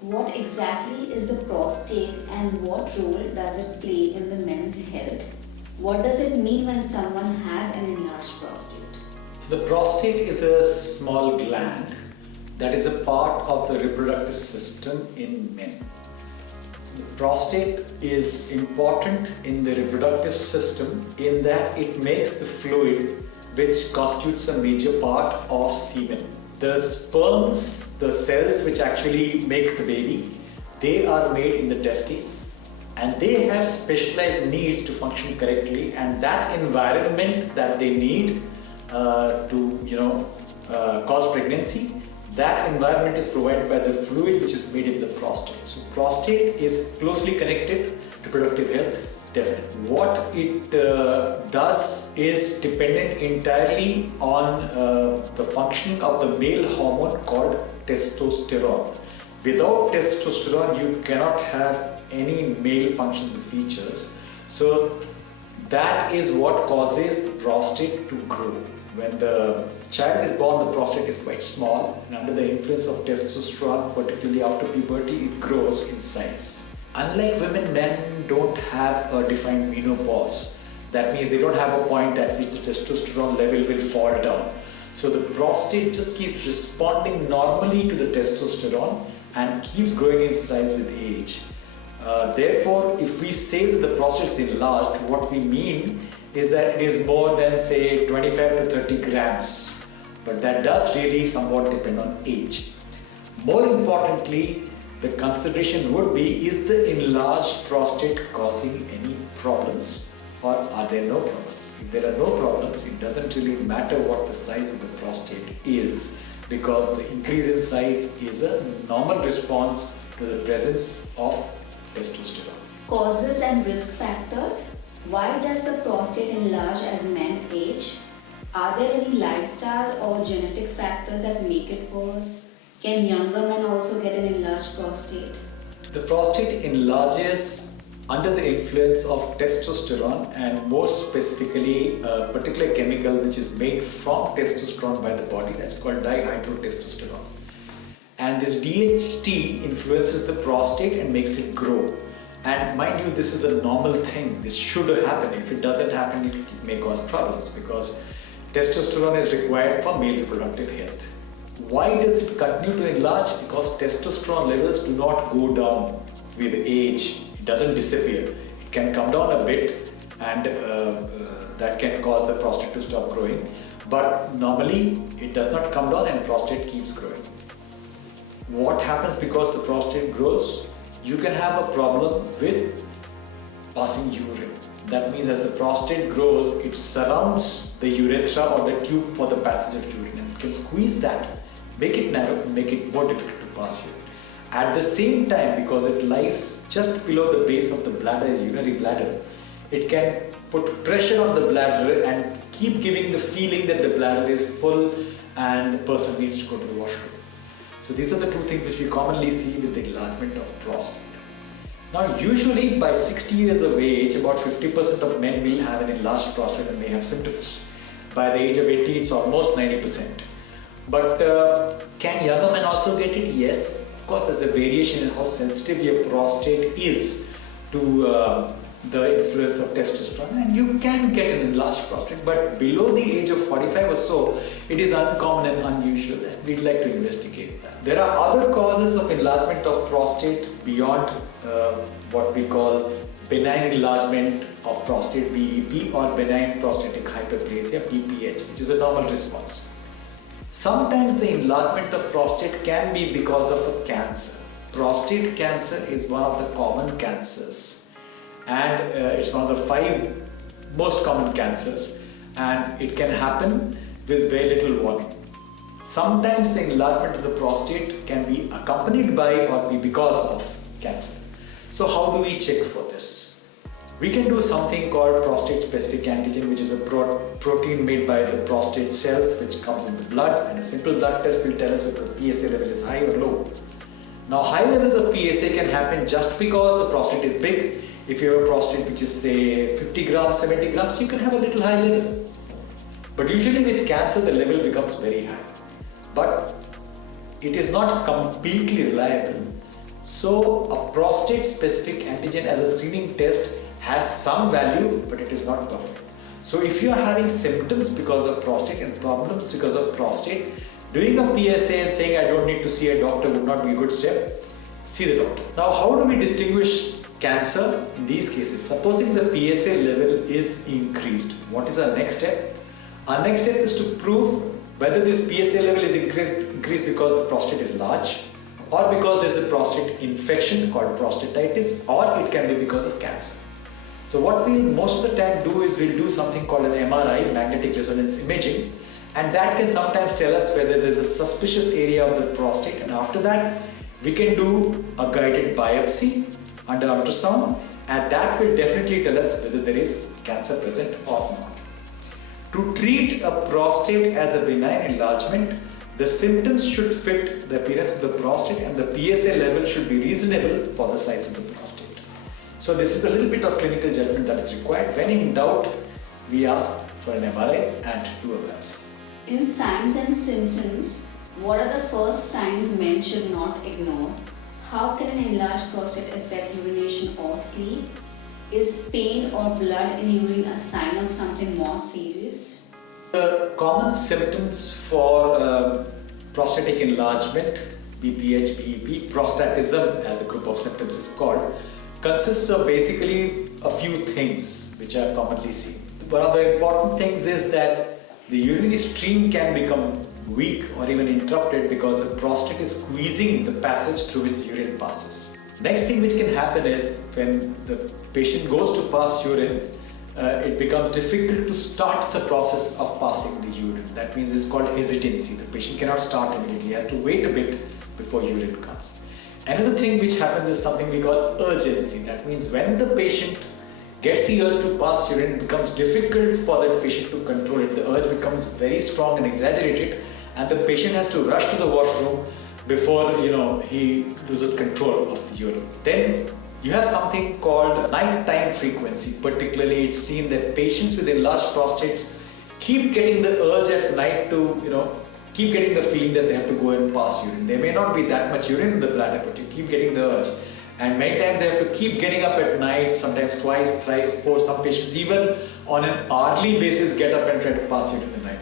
What exactly is the prostate and what role does it play in the men's health? What does it mean when someone has an enlarged prostate? So the prostate is a small gland that is a part of the reproductive system in men. So the prostate is important in the reproductive system in that it makes the fluid which constitutes a major part of semen. The sperms, the cells which actually make the baby, they are made in the testes and they have specialized needs to function correctly, and that environment that they need to cause pregnancy, that environment is provided by the fluid which is made in the prostate. So prostate is closely connected to reproductive health. Definitely. What it does is dependent entirely on the functioning of the male hormone called testosterone. Without testosterone, you cannot have any male functions or features. So that is what causes the prostate to grow. When the child is born, the prostate is quite small, and under the influence of testosterone, particularly after puberty, it grows in size. Unlike women, men don't have a defined menopause. That means they don't have a point at which the testosterone level will fall down. So the prostate just keeps responding normally to the testosterone and keeps growing in size with age. Therefore, if we say that the prostate is enlarged, what we mean is that it is more than, say, 25 to 30 grams. But that does really somewhat depend on age. More importantly, the consideration would be, is the enlarged prostate causing any problems or are there no problems? If there are no problems, it doesn't really matter what the size of the prostate is, because the increase in size is a normal response to the presence of testosterone. Causes and risk factors. Why does the prostate enlarge as men age? Are there any lifestyle or genetic factors that make it worse? Can younger men also get an enlarged prostate? The prostate enlarges under the influence of testosterone, and more specifically a particular chemical which is made from testosterone by the body, that's called dihydrotestosterone. And this DHT influences the prostate and makes it grow. And mind you, this is a normal thing. This should happen. If it doesn't happen, it may cause problems, because testosterone is required for male reproductive health. Why does it continue to enlarge? Because testosterone levels do not go down with age. It doesn't disappear. It can come down a bit, and that can cause the prostate to stop growing. But normally it does not come down and prostate keeps growing. What happens because the prostate grows? You can have a problem with passing urine. That means as the prostate grows, it surrounds the urethra or the tube for the passage of urine, and it can squeeze that, make it narrow, and make it more difficult to pass urine. At the same time, because it lies just below the base of the bladder, urinary bladder, it can put pressure on the bladder and keep giving the feeling that the bladder is full and the person needs to go to the washroom. So these are the two things which we commonly see with the enlargement of prostate. Now, usually by 60 years of age, about 50% of men will have an enlarged prostate and may have symptoms. By the age of 80, it's almost 90%. But can younger men also get it? Yes. Of course, there's a variation in how sensitive your prostate is to the influence of testosterone, and you can get an enlarged prostate, but below the age of 45 or so, it is uncommon and unusual, and we'd like to investigate that. There are other causes of enlargement of prostate beyond what we call benign enlargement of prostate, BEP, or benign prostatic hyperplasia, BPH, which is a normal response. Sometimes the enlargement of prostate can be because of a cancer. Prostate cancer is one of the common cancers, and it's one of the 5 most common cancers, and it can happen with very little warning. Sometimes the enlargement of the prostate can be accompanied by or be because of cancer. So how do we check for this? We can do something called prostate specific antigen, which is a protein made by the prostate cells which comes in the blood, and a simple blood test will tell us whether the PSA level is high or low. Now, high levels of PSA can happen just because the prostate is big. If you have a prostate which is, say, 50 grams, 70 grams, you can have a little high level. But usually with cancer, the level becomes very high. But it is not completely reliable, So a prostate specific antigen as a screening test has some value, but it is not perfect. So if you are having symptoms because of prostate and problems because of prostate, doing a PSA and saying I don't need to see a doctor would not be a good step. See the doctor. Now, how do we distinguish cancer in these cases? Supposing the PSA level is increased, what is our next step? Our next step is to prove whether this PSA level is increased because the prostate is large, or because there is a prostate infection called prostatitis, or it can be because of cancer. So what we'll most of the time do is we'll do something called an MRI, magnetic resonance imaging, and that can sometimes tell us whether there's a suspicious area of the prostate, and after that we can do a guided biopsy under ultrasound, and that will definitely tell us whether there is cancer present or not. To treat a prostate as a benign enlargement, the symptoms should fit the appearance of the prostate and the PSA level should be reasonable for the size of the prostate. So this is a little bit of clinical judgment that is required. When in doubt, we ask for an MRI and do a biopsy. In signs and symptoms, what are the first signs men should not ignore? How can an enlarged prostate affect urination or sleep? Is pain or blood in urine a sign of something more serious? The common symptoms for prostatic enlargement, BPH, BEP, prostatism as the group of symptoms is called, consists of basically a few things which are commonly seen. One of the important things is that the urinary stream can become weak or even interrupted because the prostate is squeezing the passage through which the urine passes. Next thing which can happen is when the patient goes to pass urine, it becomes difficult to start the process of passing the urine. That means it's called hesitancy. The patient cannot start immediately, he has to wait a bit before urine comes. Another thing which happens is something we call urgency. That means when the patient gets the urge to pass urine, it becomes difficult for that patient to control it. The urge becomes very strong and exaggerated, and the patient has to rush to the washroom before he loses control of the urine. Then you have something called nighttime frequency. Particularly, it's seen that patients with enlarged prostates keep getting the urge at night to keep getting the feeling that they have to go and pass urine. There may not be that much urine in the bladder, but you keep getting the urge. And many times they have to keep getting up at night, sometimes twice, thrice, four. Some patients even on an hourly basis get up and try to pass urine in the night.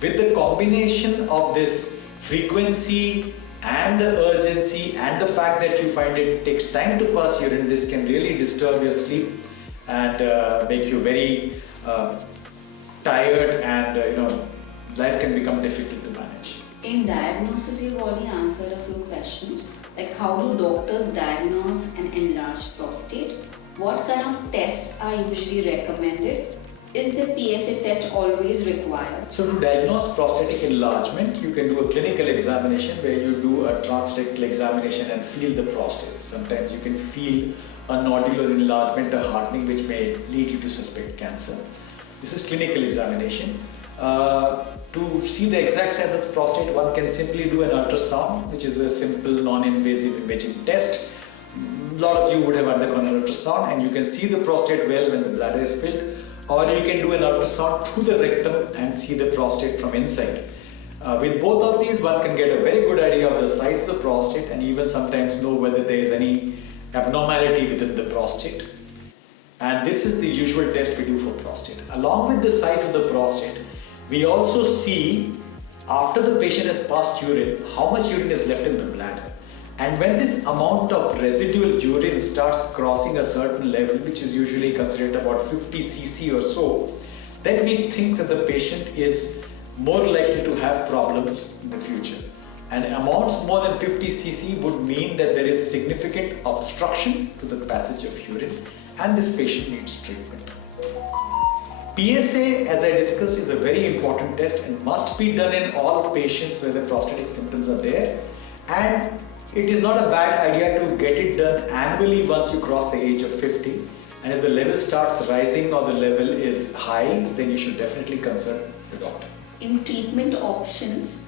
With the combination of this frequency and the urgency and the fact that you find it takes time to pass urine, this can really disturb your sleep and make you very tired, and life can become difficult to manage. In diagnosis, you've already answered a few questions, like how do doctors diagnose an enlarged prostate? What kind of tests are usually recommended? Is the PSA test always required? So to diagnose prostatic enlargement, you can do a clinical examination where you do a transrectal examination and feel the prostate. Sometimes you can feel a nodular enlargement, a hardening, which may lead you to suspect cancer. This is clinical examination. To see the exact size of the prostate, one can simply do an ultrasound, which is a simple non-invasive imaging test. A lot of you would have undergone an ultrasound and you can see the prostate well when the bladder is filled, or you can do an ultrasound through the rectum and see the prostate from inside. With both of these, one can get a very good idea of the size of the prostate and even sometimes know whether there is any abnormality within the prostate. And this is the usual test we do for prostate. Along with the size of the prostate, we also see, after the patient has passed urine, how much urine is left in the bladder. And when this amount of residual urine starts crossing a certain level, which is usually considered about 50 cc or so, then we think that the patient is more likely to have problems in the future. And amounts more than 50 cc would mean that there is significant obstruction to the passage of urine and this patient needs treatment. PSA, as I discussed, is a very important test and must be done in all patients where the prostatic symptoms are there. And it is not a bad idea to get it done annually once you cross the age of 50. And if the level starts rising or the level is high, then you should definitely consult the doctor. In treatment options,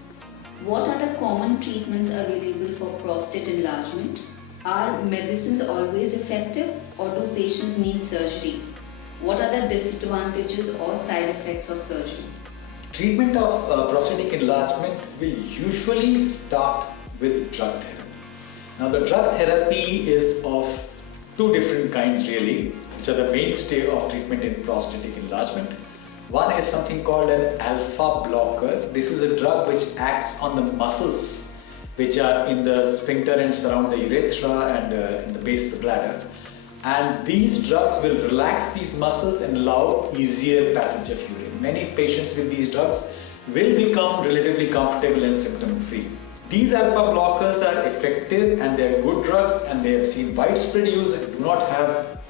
what are the common treatments available for prostate enlargement? Are medicines always effective, or do patients need surgery? What are the disadvantages or side effects of surgery? Treatment of prostatic enlargement will usually start with drug therapy. Now the drug therapy is of two different kinds really, which are the mainstay of treatment in prostatic enlargement. One is something called an alpha blocker. This is a drug which acts on the muscles which are in the sphincter and surround the urethra and in the base of the bladder. And these drugs will relax these muscles and allow easier passage of urine. Many patients with these drugs will become relatively comfortable and symptom-free. These alpha blockers are effective and they are good drugs, and they have seen widespread use and do not have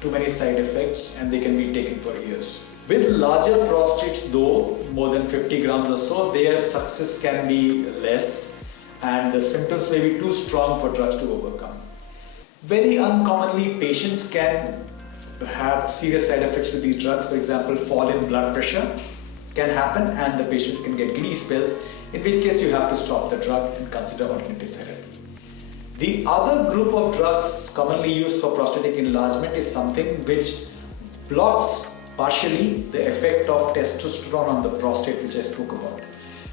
too many side effects, and they can be taken for years. With larger prostates though, more than 50 grams or so, their success can be less and the symptoms may be too strong for drugs to overcome. Very uncommonly, patients can have serious side effects with these drugs. For example, fall in blood pressure can happen and the patients can get giddy spells, in which case you have to stop the drug and consider alternative therapy. The other group of drugs commonly used for prostatic enlargement is something which blocks partially the effect of testosterone on the prostate, which I spoke about.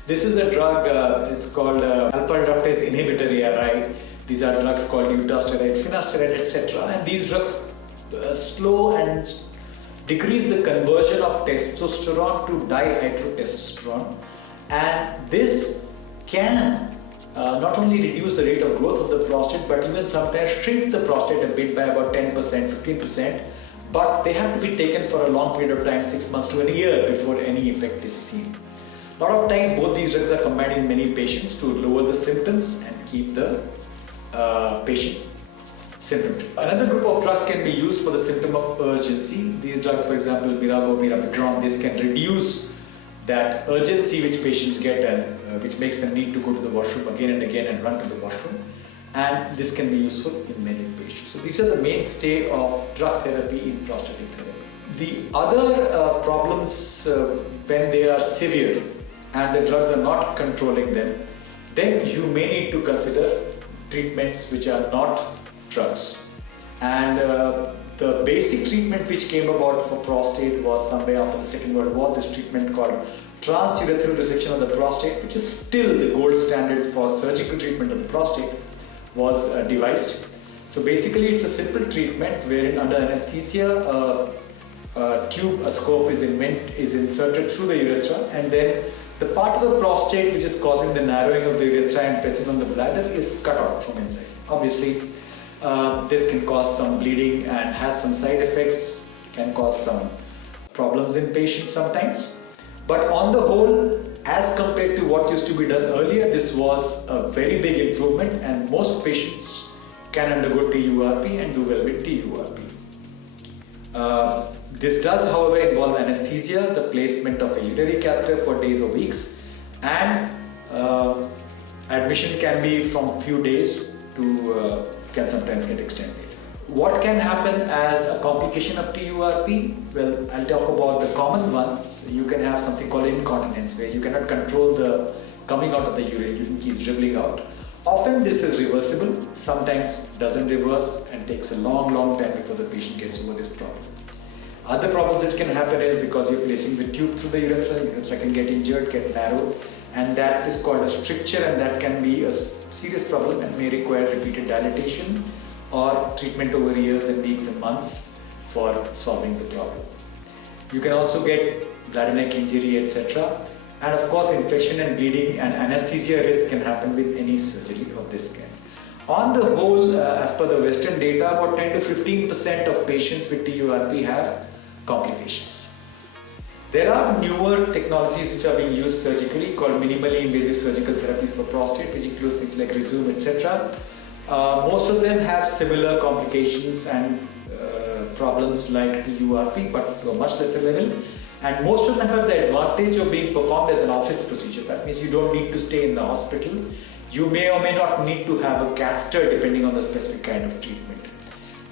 This is a drug, it's called alpha reductase inhibitor ARI. These are drugs called utasteride, finasteride, etc. And these drugs slow and decrease the conversion of testosterone to dihydrotestosterone. And this can not only reduce the rate of growth of the prostate, but even sometimes shrink the prostate a bit by about 10%, 15%. But they have to be taken for a long period of time, 6 months to a year, before any effect is seen. A lot of times both these drugs are combined in many patients to lower the symptoms and keep the patient symptom-free. Another group of drugs can be used for the symptom of urgency. These drugs, for example, Mirago, Mirabegron, this can reduce that urgency which patients get and which makes them need to go to the washroom again and again and run to the washroom. And this can be useful in many patients. So these are the mainstay of drug therapy in prostatic therapy. The other problems when they are severe and the drugs are not controlling them, then you may need to consider treatments which are not drugs. And the basic treatment which came about for prostate was somewhere after the Second World War, this treatment called transurethral resection of the prostate, which is still the gold standard for surgical treatment of the prostate, was devised. So basically it's a simple treatment wherein under anesthesia a scope is inserted through the urethra, and then the part of the prostate which is causing the narrowing of the urethra and pressing on the bladder is cut out from inside. Obviously this can cause some bleeding and has some side effects, can cause some problems in patients sometimes. But on the whole, as compared to what used to be done earlier, this was a very big improvement, and most patients can undergo TURP and do well with TURP. This does, however, involve anesthesia, the placement of a urinary catheter for days or weeks, and admission can be from few days to can sometimes get extended. What can happen as a complication of TURP? Well, I'll talk about the common ones. You can have something called incontinence, where you cannot control the coming out of the urine, urine keeps dribbling out. Often this is reversible, sometimes doesn't reverse and takes a long time before the patient gets over this problem. Other problems which can happen is because you're placing the tube through the urethra can get injured, get narrowed, and that is called a stricture, and that can be a serious problem and may require repeated dilatation or treatment over years and weeks and months for solving the problem. You can also get bladder neck injury, etc. And of course, infection and bleeding and anesthesia risk can happen with any surgery of this kind. On the whole, as per the Western data, about 10 to 15% of patients with TURP have complications. There are newer technologies which are being used surgically called minimally invasive surgical therapies for prostate, which includes things like Resume, etc. Most of them have similar complications and problems like TURP, but to a much lesser level. And most of them have the advantage of being performed as an office procedure. That means you don't need to stay in the hospital. You may or may not need to have a catheter depending on the specific kind of treatment.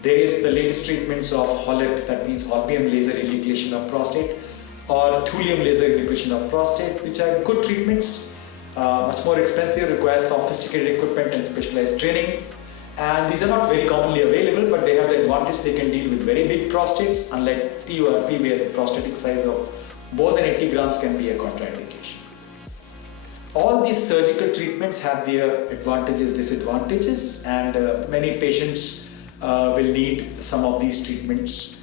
There is the latest treatments of HOLEP, that means holmium laser enucleation of prostate, or thulium laser enucleation of prostate, which are good treatments, much more expensive, require sophisticated equipment and specialized training. And these are not very commonly available, but they have the advantage they can deal with very big prostates, unlike TURP, where the prostatic size of more than 80 grams can be a contraindication. all these surgical treatments have their advantages, disadvantages, and many patients will need some of these treatments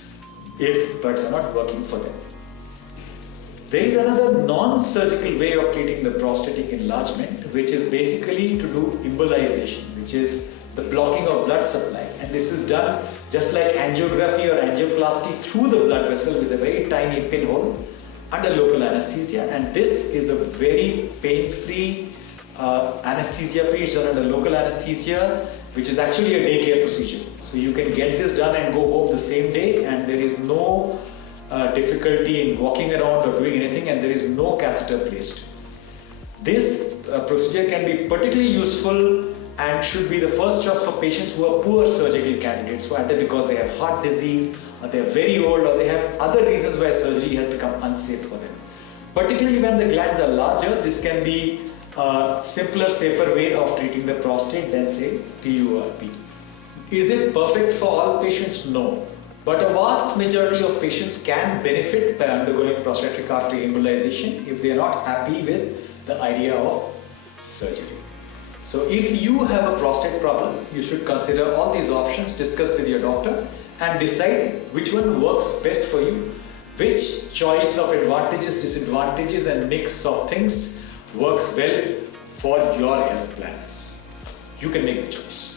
if drugs are not working for them. There is another non-surgical way of treating the prostatic enlargement, which is basically to do embolization, which is the blocking of blood supply. And this is done just like angiography or angioplasty through the blood vessel with a very tiny pinhole under local anesthesia. And this is a very pain-free, anesthesia-free. It's done under local anesthesia, which is actually a daycare procedure. So you can get this done and go home the same day, and there is no difficulty in walking around or doing anything, and there is no catheter placed. This procedure can be particularly useful and should be the first choice for patients who are poor surgical candidates, so either because they have heart disease, or they are very old, or they have other reasons why surgery has become unsafe for them. Particularly when the glands are larger, this can be a simpler, safer way of treating the prostate than, say, TURP. Is it perfect for all patients? No. But a vast majority of patients can benefit by undergoing prostatic artery embolization if they are not happy with the idea of surgery. So if you have a prostate problem, you should consider all these options, discuss with your doctor, and decide which one works best for you, which choice of advantages, disadvantages, and mix of things works well for your health plans. You can make the choice.